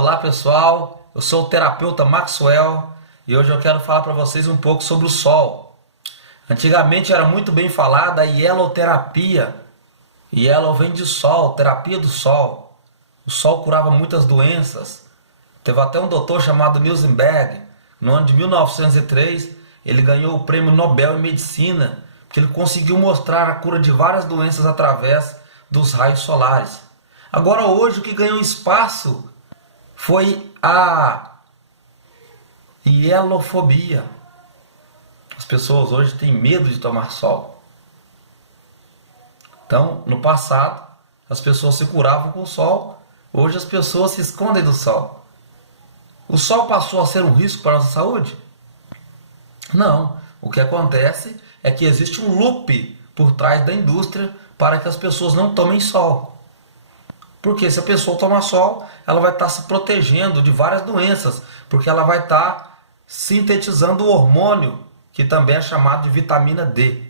Olá pessoal, eu sou o terapeuta Maxwell e hoje eu quero falar para vocês um pouco sobre o sol. Antigamente era muito bem falada a hieloterapia. Hielo vem de sol, terapia do sol. O sol curava muitas doenças. Teve até um doutor chamado Milzenberg, no ano de 1903, ele ganhou o prêmio Nobel em Medicina, porque ele conseguiu mostrar a cura de várias doenças através dos raios solares. Agora hoje o que ganhou espaço foi a hielofobia. As pessoas hoje têm medo de tomar sol. Então, no passado, as pessoas se curavam com o sol. Hoje as pessoas se escondem do sol. O sol passou a ser um risco para a nossa saúde? Não. O que acontece é que existe um loop por trás da indústria para que as pessoas não tomem sol. Porque se a pessoa tomar sol, ela vai estar se protegendo de várias doenças, porque ela vai estar sintetizando o hormônio, que também é chamado de vitamina D,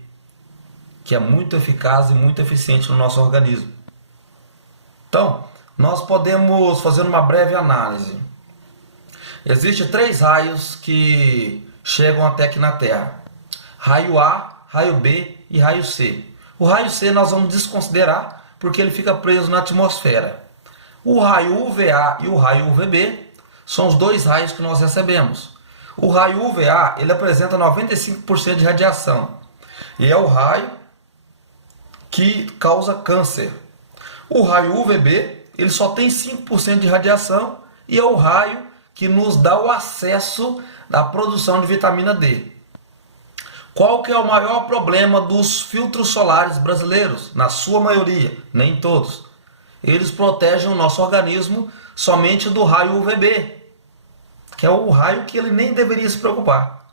que é muito eficaz e muito eficiente no nosso organismo. Então, nós podemos fazer uma breve análise. Existem 3 raios que chegam até aqui na Terra: raio A, raio B e raio C. O raio C nós vamos desconsiderar, porque ele fica preso na atmosfera. O raio UVA e o raio UVB são os 2 raios que nós recebemos. O raio UVA ele apresenta 95% de radiação e é o raio que causa câncer. O raio UVB ele só tem 5% de radiação e é o raio que nos dá o acesso à produção de vitamina D. Qual que é o maior problema dos filtros solares brasileiros? Na sua maioria, nem todos. Eles protegem o nosso organismo somente do raio UVB, que é o raio que ele nem deveria se preocupar.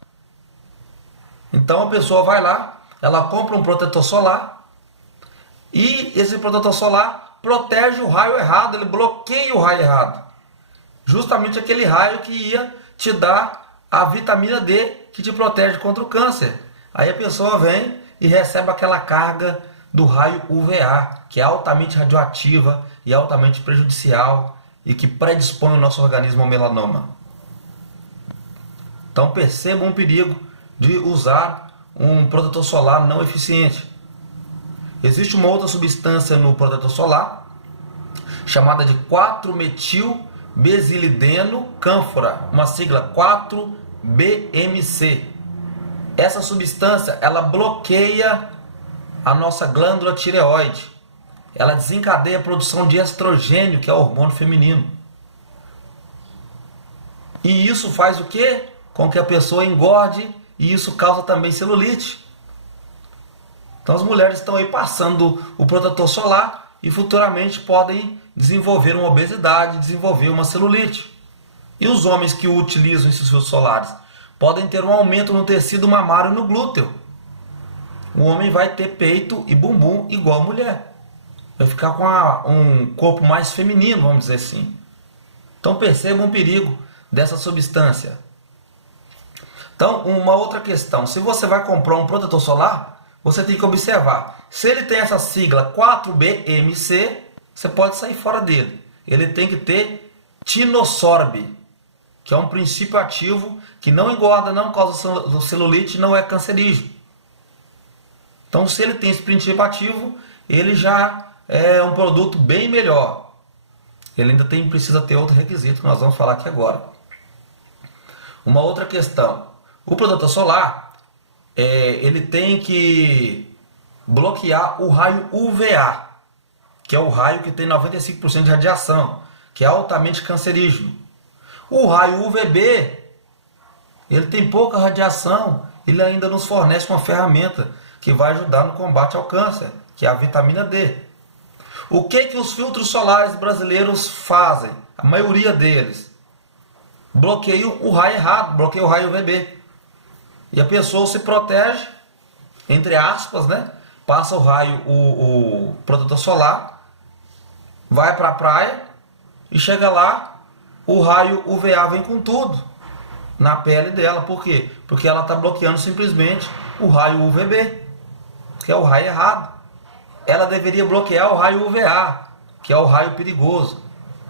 Então a pessoa vai lá, ela compra um protetor solar e esse protetor solar protege o raio errado, ele bloqueia o raio errado. Justamente aquele raio que ia te dar a vitamina D que te protege contra o câncer. Aí a pessoa vem e recebe aquela carga do raio UVA, que é altamente radioativa e altamente prejudicial e que predispõe o nosso organismo ao melanoma. Então percebam o perigo de usar um protetor solar não eficiente. Existe uma outra substância no protetor solar chamada de 4-metil-besilideno cânfora, uma sigla 4-BMC. Essa substância, ela bloqueia a nossa glândula tireoide. Ela desencadeia a produção de estrogênio, que é o hormônio feminino. E isso faz o quê? Com que a pessoa engorde, e isso causa também celulite. Então as mulheres estão aí passando o protetor solar e futuramente podem desenvolver uma obesidade, desenvolver uma celulite. E os homens que utilizam esses filtros solares podem ter um aumento no tecido mamário e no glúteo. O homem vai ter peito e bumbum igual a mulher. Vai ficar com um corpo mais feminino, vamos dizer assim. Então percebam o perigo dessa substância. Então, uma outra questão. Se você vai comprar um protetor solar, você tem que observar. Se ele tem essa sigla 4-BMC, você pode sair fora dele. Ele tem que ter tinosorbe, que é um princípio ativo que não engorda, não causa celulite, não é cancerígeno. Então, se ele tem esse princípio ativo, ele já é um produto bem melhor. Ele ainda precisa ter outro requisito que nós vamos falar aqui agora. Uma outra questão. O protetor solar, ele tem que bloquear o raio UVA, que é o raio que tem 95% de radiação, que é altamente cancerígeno. O raio UVB, ele tem pouca radiação, ele ainda nos fornece uma ferramenta que vai ajudar no combate ao câncer, que é a vitamina D. O que os filtros solares brasileiros fazem? A maioria deles bloqueiam o raio errado, bloqueiam o raio UVB. E a pessoa se protege, entre aspas, né? Passa o raio, o protetor solar, vai para a praia e chega lá, o raio UVA vem com tudo na pele dela. Por quê? Porque ela está bloqueando simplesmente o raio UVB, que é o raio errado. Ela deveria bloquear o raio UVA, que é o raio perigoso.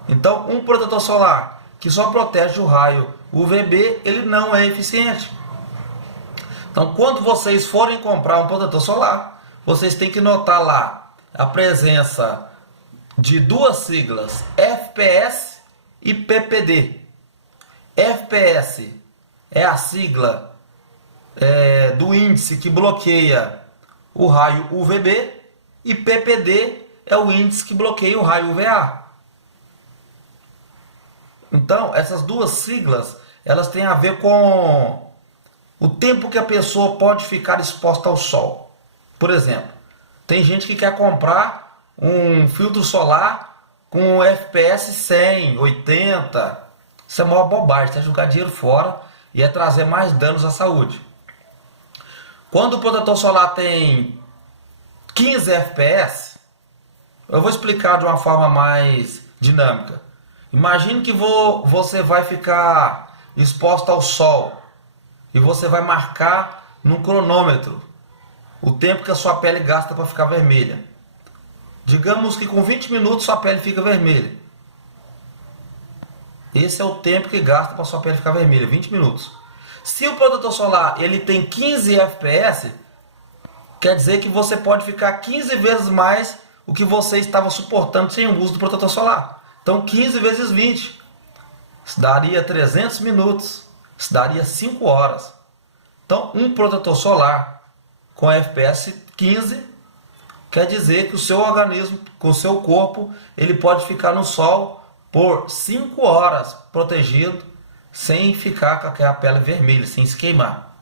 Então, um protetor solar que só protege o raio UVB, ele não é eficiente. Então, quando vocês forem comprar um protetor solar, vocês têm que notar lá a presença de duas siglas, FPS e PPD. FPS é a sigla do índice que bloqueia o raio UVB e PPD é o índice que bloqueia o raio UVA. Então, essas duas siglas, elas têm a ver com o tempo que a pessoa pode ficar exposta ao sol. Por exemplo, tem gente que quer comprar um filtro solar com FPS 100, 80. Isso é a maior bobagem, isso é jogar dinheiro fora e é trazer mais danos à saúde. Quando o protetor solar tem 15 FPS, eu vou explicar de uma forma mais dinâmica. Imagine que você vai ficar exposto ao sol e você vai marcar no cronômetro o tempo que a sua pele gasta para ficar vermelha. Digamos que com 20 minutos sua pele fica vermelha. Esse é o tempo que gasta para sua pele ficar vermelha, 20 minutos. Se o protetor solar ele tem 15 FPS, quer dizer que você pode ficar 15 vezes mais o que você estava suportando sem o uso do protetor solar. Então 15 vezes 20, isso daria 300 minutos, isso daria 5 horas. Então um protetor solar com FPS 15 quer dizer que o seu organismo, com o seu corpo, ele pode ficar no sol por 5 horas protegido, sem ficar com aquela pele vermelha, sem se queimar.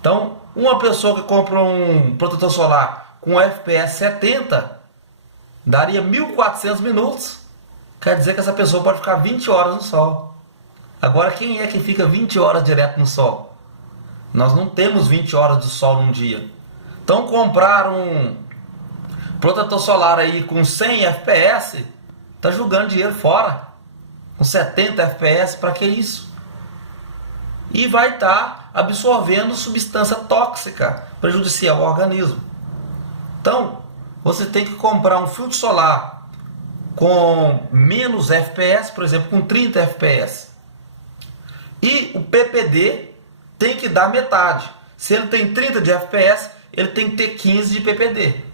Então, uma pessoa que compra um protetor solar com FPS 70, daria 1.400 minutos, quer dizer que essa pessoa pode ficar 20 horas no sol. Agora, quem é que fica 20 horas direto no sol? Nós não temos 20 horas de sol num dia. Então, comprar um protetor solar aí com 100 FPS, está jogando dinheiro fora. Com 70 FPS, para que isso? E vai estar absorvendo substância tóxica, prejudicial ao organismo. Então, você tem que comprar um filtro solar com menos FPS, por exemplo, com 30 FPS. E o PPD tem que dar metade. Se ele tem 30 de FPS, ele tem que ter 15 de PPD.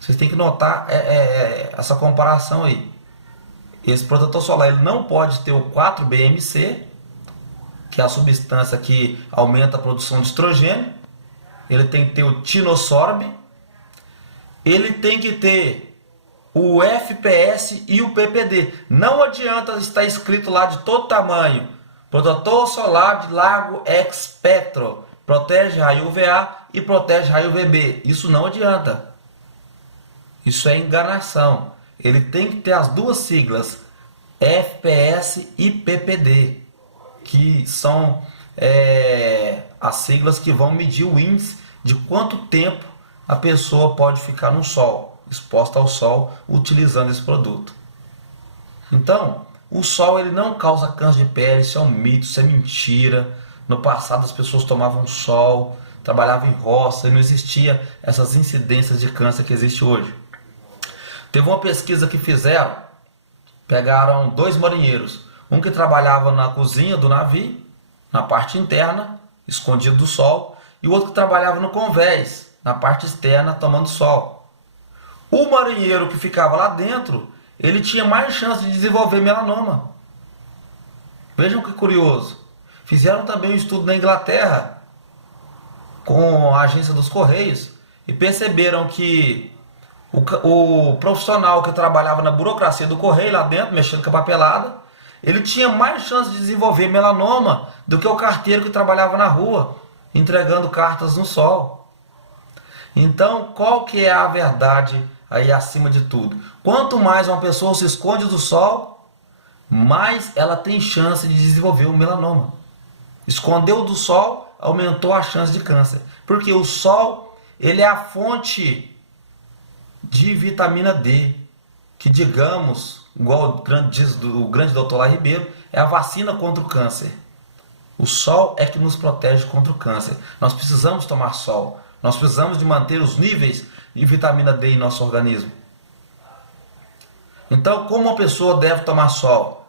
Vocês têm que notar essa comparação aí. Esse protetor solar ele não pode ter o 4-BMC, que é a substância que aumenta a produção de estrogênio. Ele tem que ter o tinosorb. Ele tem que ter o FPS e o PPD. Não adianta estar escrito lá de todo tamanho: protetor solar de largo espectro, protege raio UVA e protege raio UVB. Isso não adianta. Isso é enganação. Ele tem que ter as duas siglas, FPS e PPD, que são as siglas que vão medir o índice de quanto tempo a pessoa pode ficar no sol, exposta ao sol, utilizando esse produto. Então, o sol ele não causa câncer de pele, isso é um mito, isso é mentira. No passado as pessoas tomavam sol, trabalhavam em roça e não existia essas incidências de câncer que existe hoje. Teve uma pesquisa que fizeram, pegaram 2 marinheiros, um que trabalhava na cozinha do navio, na parte interna, escondido do sol, e o outro que trabalhava no convés, na parte externa, tomando sol. O marinheiro que ficava lá dentro, ele tinha mais chance de desenvolver melanoma. Vejam que curioso. Fizeram também um estudo na Inglaterra, com a agência dos Correios, e perceberam que o profissional que trabalhava na burocracia do correio lá dentro, mexendo com a papelada, ele tinha mais chance de desenvolver melanoma do que o carteiro que trabalhava na rua, entregando cartas no sol. Então, qual que é a verdade aí acima de tudo? Quanto mais uma pessoa se esconde do sol, mais ela tem chance de desenvolver o melanoma. Escondeu do sol, aumentou a chance de câncer. Porque o sol, ele é a fonte de vitamina D, que digamos, igual diz o grande doutor Lá Ribeiro, é a vacina contra o câncer. O sol é que nos protege contra o câncer. Nós precisamos tomar sol. Nós precisamos de manter os níveis de vitamina D em nosso organismo. Então, como uma pessoa deve tomar sol?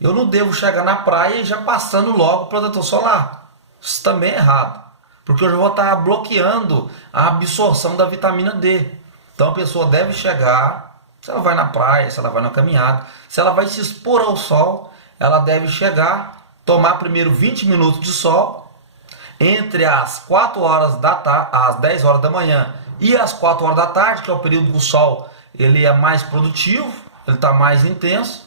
Eu não devo chegar na praia e já passando logo o protetor solar. Isso também é errado, porque eu já vou estar bloqueando a absorção da vitamina D. Então a pessoa deve chegar, se ela vai na praia, se ela vai na caminhada, se ela vai se expor ao sol, ela deve chegar, tomar primeiro 20 minutos de sol, entre as 4 horas da tarde, às 10 horas da manhã e as 4 horas da tarde, que é o período que o sol ele é mais produtivo, ele está mais intenso.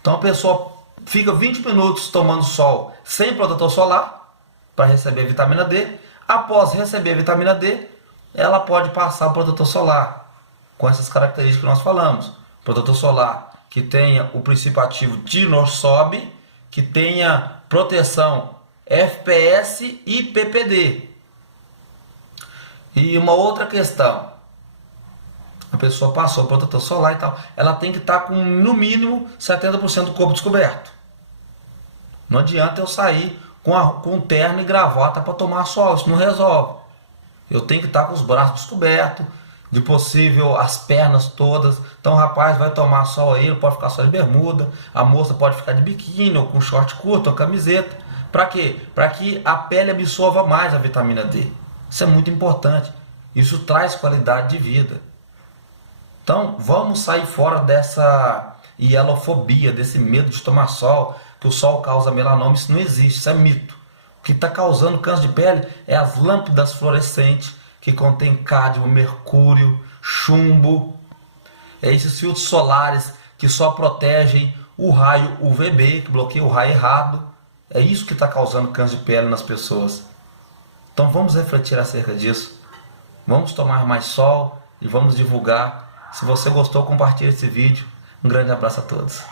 Então a pessoa fica 20 minutos tomando sol sem protetor solar para receber vitamina D. Após receber a vitamina D, ela pode passar o protetor solar com essas características que nós falamos. Protetor solar que tenha o princípio ativo Dinorsob, que tenha proteção FPS e PPD. E uma outra questão, a pessoa passou o protetor solar e tal, ela tem que estar com no mínimo 70% do corpo descoberto. Não adianta eu sair com terno e gravata para tomar sol, isso não resolve. Eu tenho que estar com os braços descobertos, de possível as pernas todas. Então o rapaz vai tomar sol aí, ele pode ficar só de bermuda, a moça pode ficar de biquíni ou com short curto ou camiseta. Para quê? Para que a pele absorva mais a vitamina D. Isso é muito importante. Isso traz qualidade de vida. Então vamos sair fora dessa hielofobia, desse medo de tomar sol, que o sol causa melanoma. Isso não existe, isso é mito. O que está causando câncer de pele é as lâmpadas fluorescentes que contêm cádmio, mercúrio, chumbo. É esses filtros solares que só protegem o raio UVB, que bloqueia o raio errado. É isso que está causando câncer de pele nas pessoas. Então vamos refletir acerca disso. Vamos tomar mais sol e vamos divulgar. Se você gostou, compartilhe esse vídeo. Um grande abraço a todos.